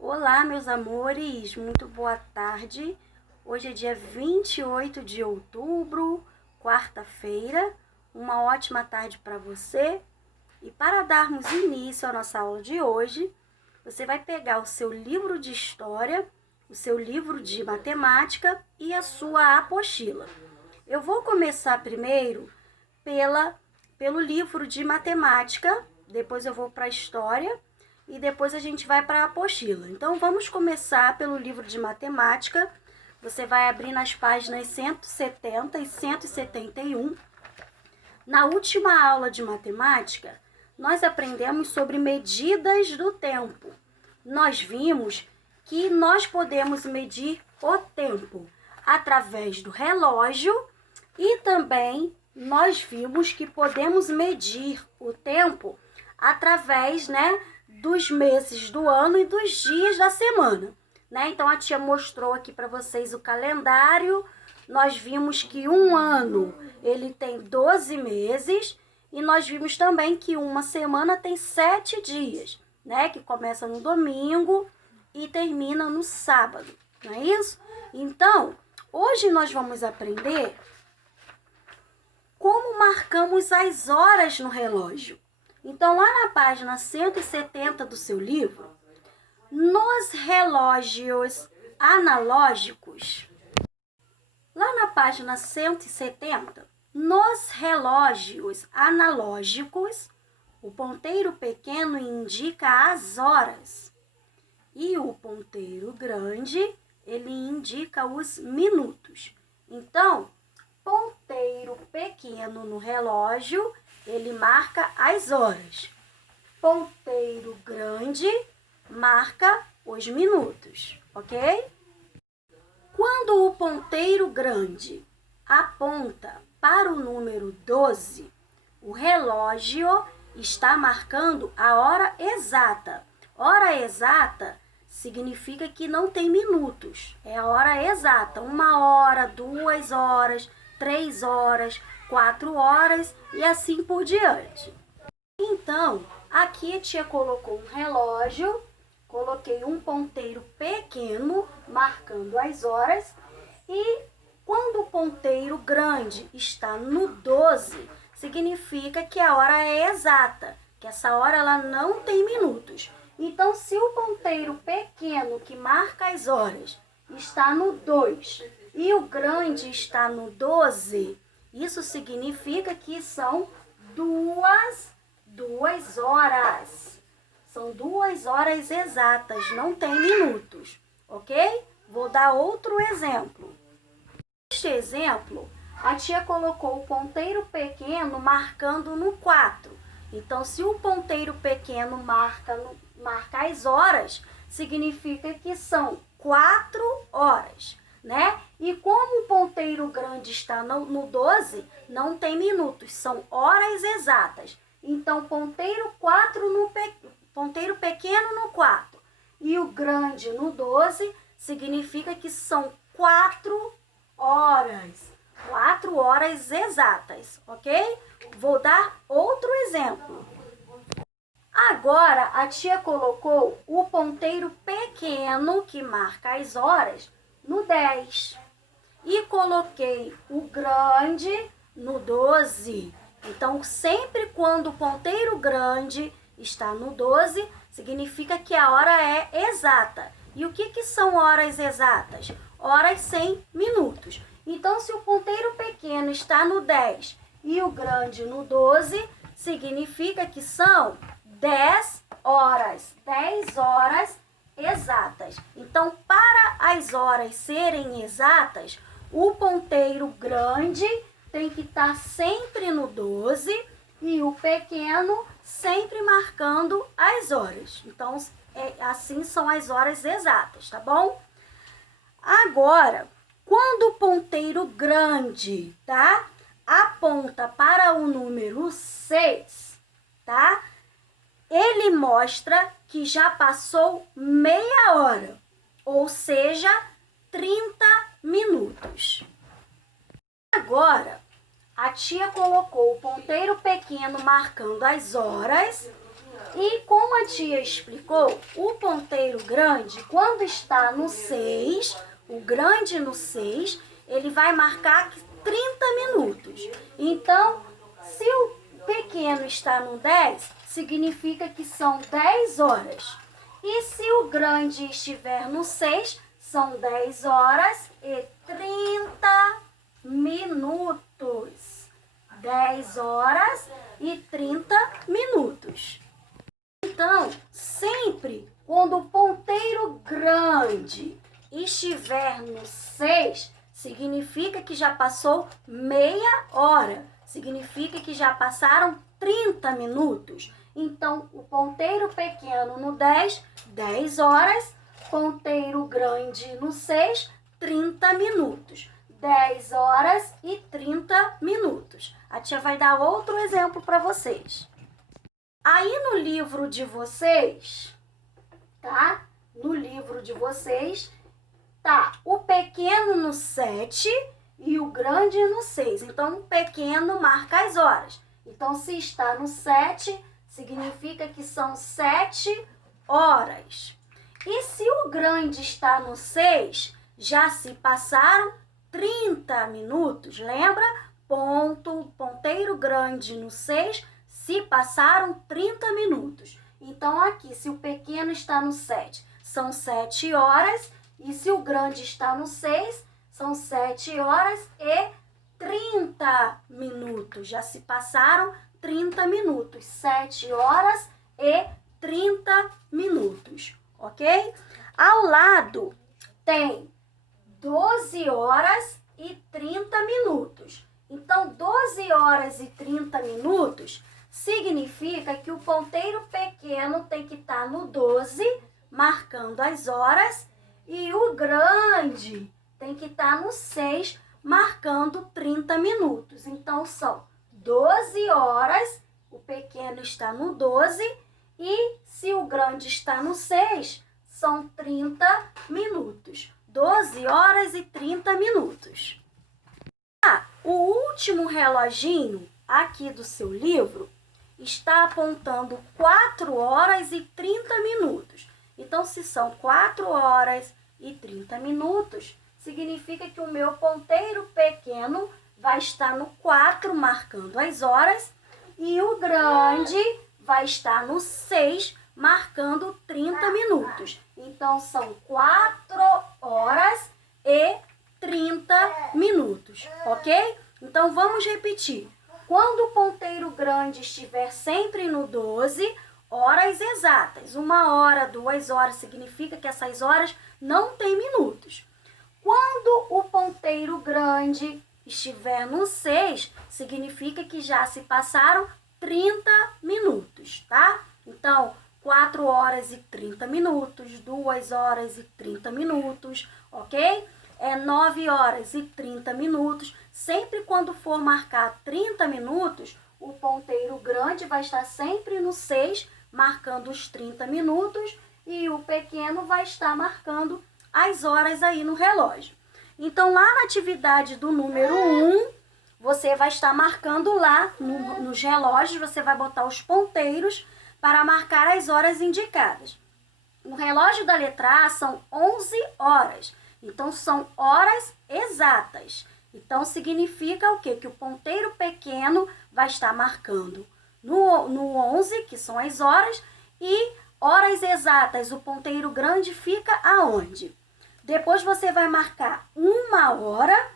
Olá, meus amores, muito boa tarde. Hoje é dia 28 de outubro, quarta-feira. Uma ótima tarde para você. E para darmos início à nossa aula de hoje, você vai pegar o seu livro de história, o seu livro de matemática e a sua apostila. Eu vou começar primeiro pelo livro de matemática, depois eu vou para a história e depois a gente vai para a apostila. Então, vamos começar pelo livro de matemática. Você vai abrir nas páginas 170 e 171. Na última aula de matemática, nós aprendemos sobre medidas do tempo. Nós vimos que nós podemos medir o tempo através do relógio e também nós vimos que podemos medir o tempo através, dos meses do ano e dos dias da semana, Então, a tia mostrou aqui para vocês o calendário. Nós vimos que um ano, ele tem 12 meses e nós vimos também que uma semana tem 7 dias, Que começa no domingo e termina no sábado, não é isso? Então, hoje nós vamos aprender como marcamos as horas no relógio. Então, lá na página 170 do seu livro, nos relógios analógicos, lá na página 170, nos relógios analógicos, o ponteiro pequeno indica as horas e o ponteiro grande, ele indica os minutos. Então, ponteiro pequeno no relógio, ele marca as horas. Ponteiro grande marca os minutos, ok? Quando o ponteiro grande aponta para o número 12, o relógio está marcando a hora exata. Hora exata significa que não tem minutos, é a hora exata. 1 hora, 2 horas, 3 horas, 4 horas e assim por diante. Então, aqui a tia colocou um relógio, coloquei um ponteiro pequeno marcando as horas e quando o ponteiro grande está no 12, significa que a hora é exata, que essa hora ela não tem minutos. Então, se o ponteiro pequeno que marca as horas está no 2 e o grande está no 12, isso significa que são duas horas. São 2 horas exatas, não tem minutos, ok? Vou dar outro exemplo. Neste exemplo, a tia colocou o ponteiro pequeno marcando no 4. Então, se o ponteiro pequeno marca as horas, significa que são 4 horas, E como o ponteiro grande está no 12, não tem minutos, são horas exatas. Então, ponteiro pequeno no 4 e o grande no 12, significa que são 4 horas. 4 horas exatas, ok? Vou dar outro exemplo. Agora, a tia colocou o ponteiro pequeno que marca as horas no 10 e coloquei o grande no 12. Então, sempre quando o ponteiro grande está no 12, significa que a hora é exata. E o que são horas exatas? Horas sem minutos. Então, se o ponteiro pequeno está no 10 e o grande no 12, significa que são 10 horas. 10 horas exatas. Então, para as horas serem exatas, o ponteiro grande tem que estar sempre no 12 e o pequeno sempre marcando as horas. Então, assim são as horas exatas, tá bom? Agora, quando o ponteiro grande, aponta para o número 6, ele mostra que já passou meia hora, ou seja, 30 minutos. Agora, a tia colocou o ponteiro pequeno marcando as horas E como a tia explicou, o ponteiro grande, quando está no 6, o grande no 6, ele vai marcar 30 minutos. Então, se o pequeno está no 10, significa que são 10 horas. E se o grande estiver no 6, são 10 horas e 30 minutos. 10 horas e 30 minutos. Então, sempre quando o ponteiro grande estiver no 6, significa que já passou meia hora. Significa que já passaram 30 minutos. Então, o ponteiro pequeno no 10, 10 horas. Ponteiro grande no 6, 30 minutos. 10 horas e 30 minutos. A tia vai dar outro exemplo para vocês. Aí no livro de vocês, tá? No livro de vocês, tá o pequeno no 7 e o grande no 6. Então, o pequeno marca as horas. Então, se está no 7, significa que são 7 horas. E se o grande está no 6, já se passaram 30 minutos. Lembra? Ponteiro grande no 6, se passaram 30 minutos. Então, aqui, se o pequeno está no 7, são 7 horas. E se o grande está no 6, são 7 horas e 30 minutos. Já se passaram 30 minutos. 7 horas e 30 minutos. Ok? Ao lado tem 12 horas e 30 minutos. Então, 12 horas e 30 minutos significa que o ponteiro pequeno tem que estar no 12, marcando as horas, e o grande tem que estar no 6, marcando 30 minutos. Então, são 12 horas, o pequeno está no 12, e se o grande está no 6, são 30 minutos. 12 horas e 30 minutos. O último reloginho aqui do seu livro está apontando 4 horas e 30 minutos. Então, se são 4 horas e 30 minutos, significa que o meu ponteiro pequeno vai estar no 4, marcando as horas, e o grande vai estar no 6, marcando 30 minutos. Então, são 4 horas e 30 minutos, ok? Então, vamos repetir. Quando o ponteiro grande estiver sempre no 12, horas exatas. 1 hora, 2 horas, significa que essas horas não têm minutos. Quando o ponteiro grande estiver no 6, significa que já se passaram 30 minutos, tá? Então, 4 horas e 30 minutos, 2 horas e 30 minutos, ok? 9 horas e 30 minutos. Sempre quando for marcar 30 minutos, o ponteiro grande vai estar sempre no 6, marcando os 30 minutos, e o pequeno vai estar marcando as horas aí no relógio. Então, lá na atividade do número 1, você vai estar marcando lá nos relógios, você vai botar os ponteiros para marcar as horas indicadas. No relógio da letra A são 11 horas. Então, são horas exatas. Então, significa o quê? Que o ponteiro pequeno vai estar marcando no 11, que são as horas, e horas exatas, o ponteiro grande fica aonde? Depois você vai marcar 1 hora,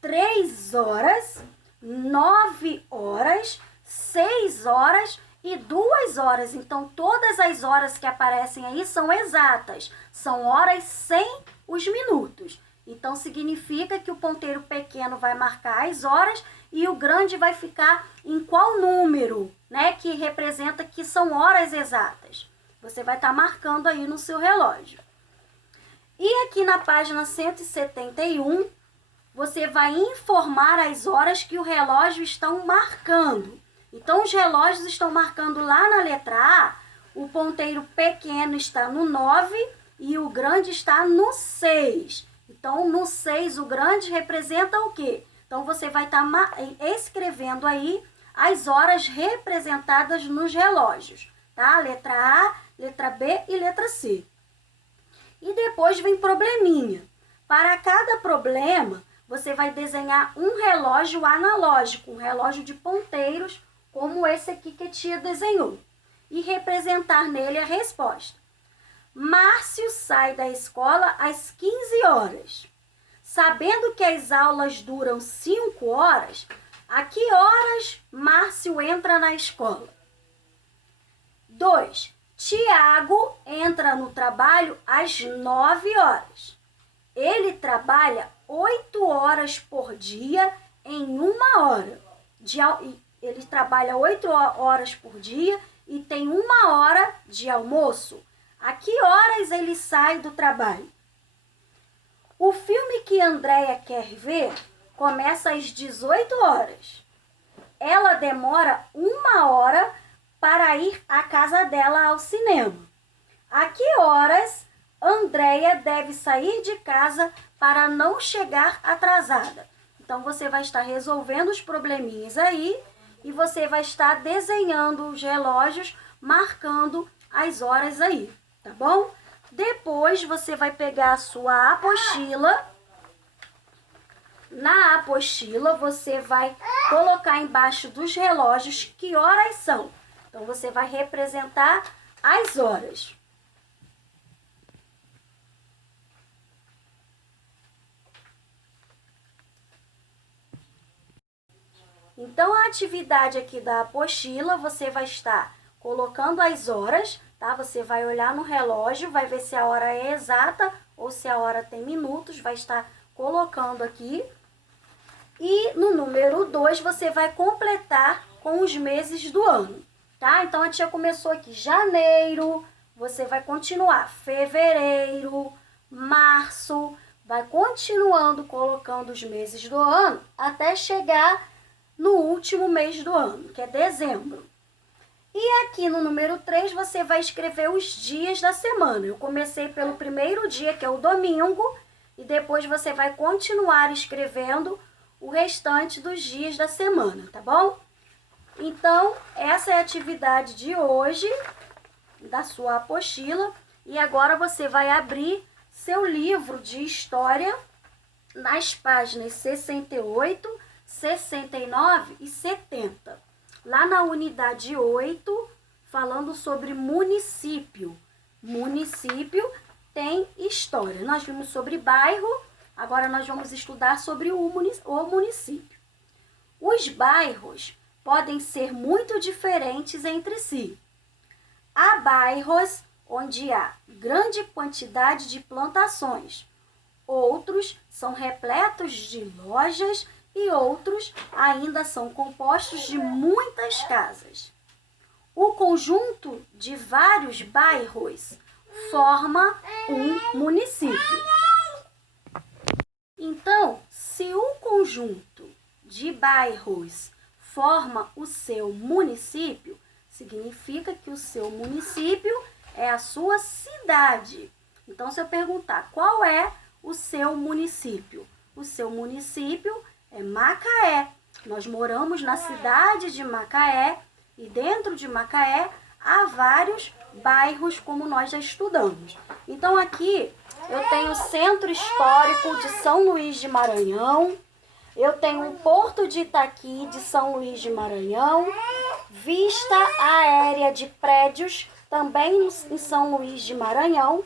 3 horas, 9 horas, 6 horas e 2 horas. Então, todas as horas que aparecem aí são exatas. São horas sem os minutos. Então, significa que o ponteiro pequeno vai marcar as horas e o grande vai ficar em qual número, né? Que representa que são horas exatas. Você vai estar marcando aí no seu relógio. E aqui na página 171, você vai informar as horas que o relógio estão marcando. Então, os relógios estão marcando lá na letra A, o ponteiro pequeno está no 9 e o grande está no 6. Então, no 6, o grande representa o quê? Então, você vai estar escrevendo aí as horas representadas nos relógios, tá? Letra A, letra B e letra C. E depois vem probleminha. Para cada problema, você vai desenhar um relógio analógico, um relógio de ponteiros, como esse aqui que a tia desenhou, e representar nele a resposta. Márcio sai da escola às 15 horas. Sabendo que as aulas duram 5 horas, a que horas Márcio entra na escola? 2. Tiago entra no trabalho às 9 horas. Ele trabalha 8 horas por dia em 1 hora. Ele trabalha 8 horas por dia e tem 1 hora de almoço. A que horas ele sai do trabalho? O filme que Andréia quer ver começa às 18 horas. Ela demora 1 hora para ir à casa dela ao cinema. A que horas Andréia deve sair de casa para não chegar atrasada? Então, você vai estar resolvendo os probleminhas aí e você vai estar desenhando os relógios, marcando as horas aí, tá bom? Depois, você vai pegar a sua apostila. Na apostila, você vai colocar embaixo dos relógios que horas são. Então, você vai representar as horas. Então, a atividade aqui da apostila, você vai estar colocando as horas, tá? Você vai olhar no relógio, vai ver se a hora é exata ou se a hora tem minutos, vai estar colocando aqui. E no número 2, você vai completar com os meses do ano, tá? Então, a tia começou aqui janeiro, você vai continuar fevereiro, março, vai continuando colocando os meses do ano até chegar no último mês do ano, que é dezembro. E aqui no número 3, você vai escrever os dias da semana. Eu comecei pelo primeiro dia, que é o domingo, e depois você vai continuar escrevendo o restante dos dias da semana, tá bom? Então, essa é a atividade de hoje, da sua apostila. E agora você vai abrir seu livro de história nas páginas 68, 69 e 70. Lá na unidade 8, falando sobre município. Município tem história. Nós vimos sobre bairro, agora nós vamos estudar sobre o município. Os bairros podem ser muito diferentes entre si. Há bairros onde há grande quantidade de plantações. Outros são repletos de lojas e outros ainda são compostos de muitas casas. O conjunto de vários bairros forma um município. Então, se o conjunto de bairros forma o seu município, significa que o seu município é a sua cidade. Então, se eu perguntar qual é o seu município? O seu município é Macaé. Nós moramos na cidade de Macaé e dentro de Macaé há vários bairros, como nós já estudamos. Então, aqui eu tenho o Centro Histórico de São Luís de Maranhão, eu tenho o Porto de Itaqui de São Luís de Maranhão, vista aérea de prédios também em São Luís de Maranhão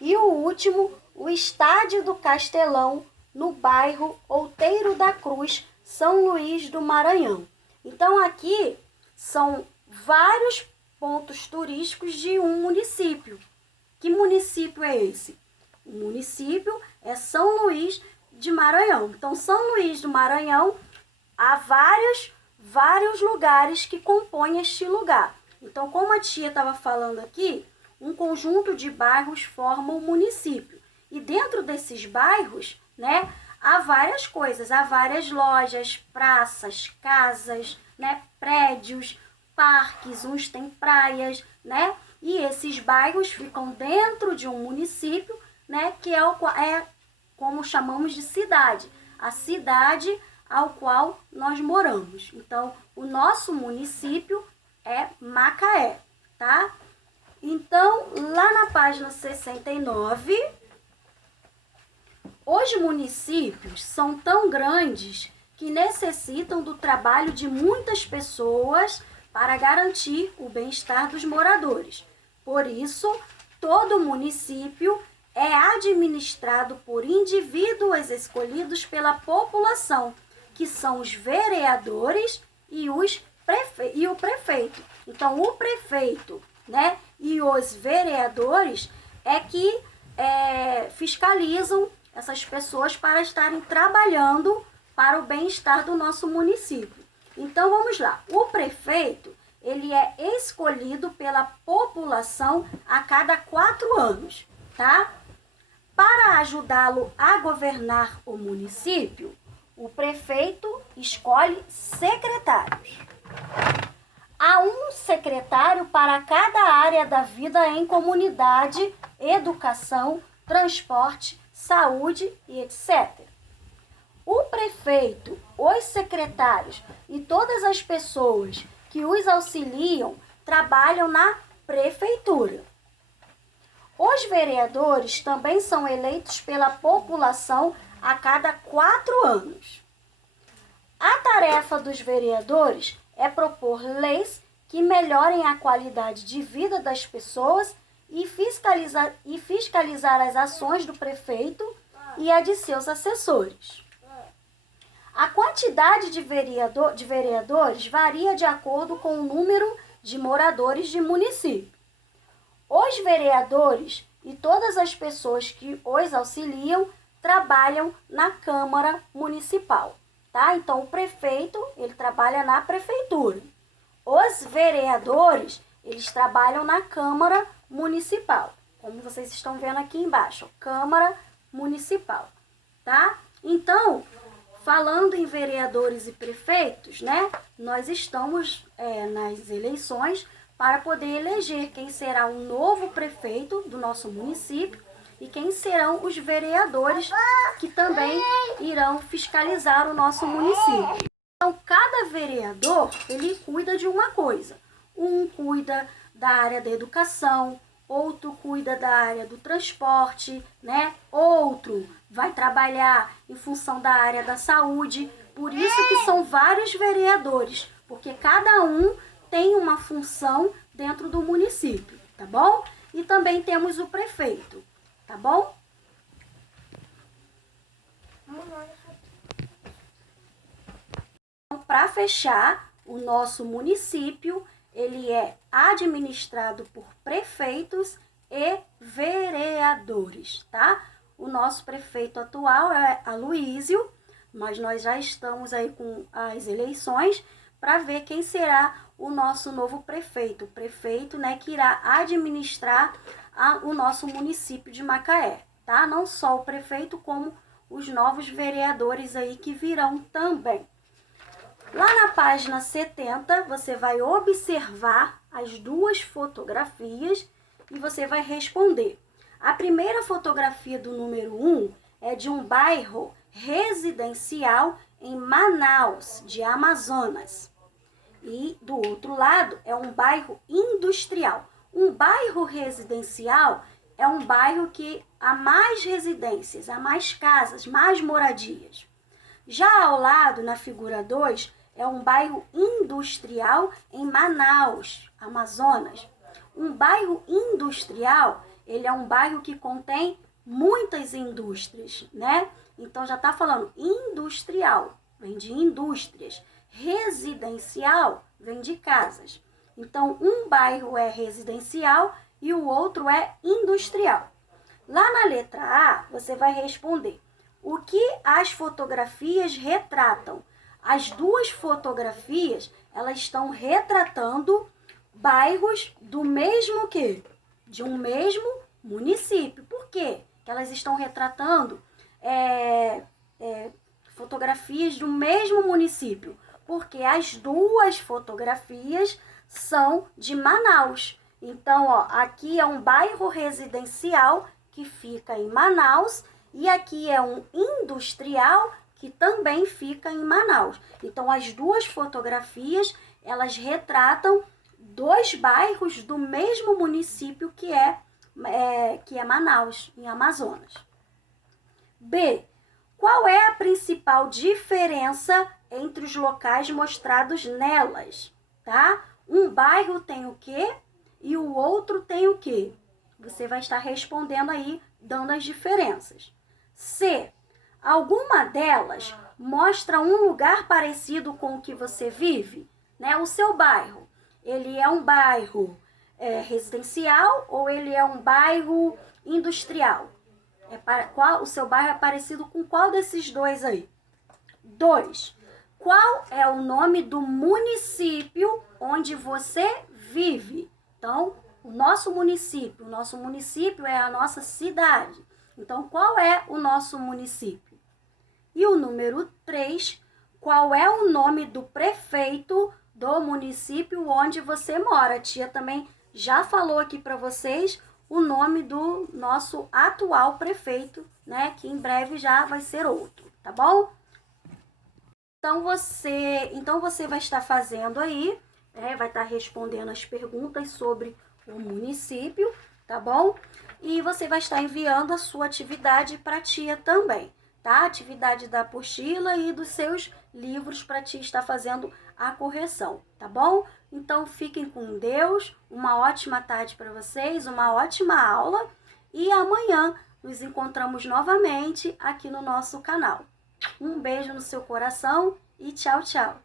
e o último, o Estádio do Castelão, no bairro Outeiro da Cruz, São Luís do Maranhão. Então, aqui são vários pontos turísticos de um município. Que município é esse? O município é São Luís de Maranhão. Então, São Luís do Maranhão, há vários lugares que compõem este lugar. Então, como a tia estava falando aqui, um conjunto de bairros forma um município. E dentro desses bairros, né, há várias coisas, há várias lojas, praças, casas, né, prédios, parques, uns têm praias, né? E esses bairros ficam dentro de um município, né, que é como chamamos de cidade, a cidade ao qual nós moramos. Então, o nosso município é Macaé, tá? tá? Então, lá na página 69, os municípios são tão grandes que necessitam do trabalho de muitas pessoas para garantir o bem-estar dos moradores. Por isso, todo município é administrado por indivíduos escolhidos pela população, que são os vereadores e o prefeito. Então, o prefeito, né, e os vereadores é que fiscalizam essas pessoas para estarem trabalhando para o bem-estar do nosso município. Então, vamos lá. O prefeito, ele é escolhido pela população a cada 4 anos, tá? Para ajudá-lo a governar o município, o prefeito escolhe secretários. Há um secretário para cada área da vida em comunidade, educação, transporte, saúde e etc. O prefeito, os secretários e todas as pessoas que os auxiliam trabalham na prefeitura. Os vereadores também são eleitos pela população a cada 4 anos. A tarefa dos vereadores é propor leis que melhorem a qualidade de vida das pessoas e fiscalizar as ações do prefeito e a de seus assessores. A quantidade de vereadores varia de acordo com o número de moradores de município. Os vereadores e todas as pessoas que os auxiliam trabalham na Câmara Municipal, tá? Então, o prefeito, ele trabalha na prefeitura. Os vereadores, eles trabalham na Câmara Municipal, como vocês estão vendo aqui embaixo, Câmara Municipal, tá? Então, falando em vereadores e prefeitos, né? Nós estamos nas eleições para poder eleger quem será o novo prefeito do nosso município e quem serão os vereadores que também irão fiscalizar o nosso município. Então, cada vereador, ele cuida de uma coisa. Um cuida da área da educação, outro cuida da área do transporte, né? Outro vai trabalhar em função da área da saúde. Por isso que são vários vereadores, porque cada um tem uma função dentro do município, tá bom? E também temos o prefeito, tá bom? Então, para fechar, o nosso município, ele é administrado por prefeitos e vereadores, tá? O nosso prefeito atual é Aloísio, mas nós já estamos aí com as eleições para ver quem será o nosso novo prefeito. O prefeito, né, que irá administrar o nosso município de Macaé, tá? Não só o prefeito, como os novos vereadores aí que virão também. Lá na página 70, você vai observar as 2 fotografias e você vai responder. A primeira fotografia do número 1 é de um bairro residencial em Manaus, de Amazonas. E do outro lado é um bairro industrial. Um bairro residencial é um bairro que há mais residências, há mais casas, mais moradias. Já ao lado, na figura 2, é um bairro industrial em Manaus, Amazonas. Um bairro industrial, ele é um bairro que contém muitas indústrias, né? Então, já está falando industrial, vem de indústrias. Residencial vem de casas. Então, um bairro é residencial e o outro é industrial. Lá na letra A, você vai responder o que as fotografias retratam. As 2 fotografias, elas estão retratando bairros do mesmo quê? De um mesmo município. Por quê? Que elas estão retratando fotografias do mesmo município? Porque as 2 fotografias são de Manaus. Então, ó, aqui é um bairro residencial que fica em Manaus e aqui é um industrial que também fica em Manaus. Então, as 2 fotografias, elas retratam 2 bairros do mesmo município que é Manaus, em Amazonas. B. Qual é a principal diferença entre os locais mostrados nelas? Tá? Um bairro tem o quê e o outro tem o quê? Você vai estar respondendo aí, dando as diferenças. C. Alguma delas mostra um lugar parecido com o que você vive? Né? O seu bairro, ele é um bairro residencial ou ele é um bairro industrial? O seu bairro é parecido com qual desses dois aí? 2. Qual é o nome do município onde você vive? Então, o nosso município é a nossa cidade. Então, qual é o nosso município? E o número 3, qual é o nome do prefeito do município onde você mora? A tia também já falou aqui para vocês o nome do nosso atual prefeito, né? Que em breve já vai ser outro, tá bom? Então você vai estar fazendo aí, vai estar respondendo as perguntas sobre o município, tá bom? E você vai estar enviando a sua atividade para a tia também, tá? Atividade da apostila e dos seus livros para a tia estar fazendo a correção, tá bom? Então fiquem com Deus, uma ótima tarde para vocês, uma ótima aula e amanhã nos encontramos novamente aqui no nosso canal. Um beijo no seu coração e tchau, tchau!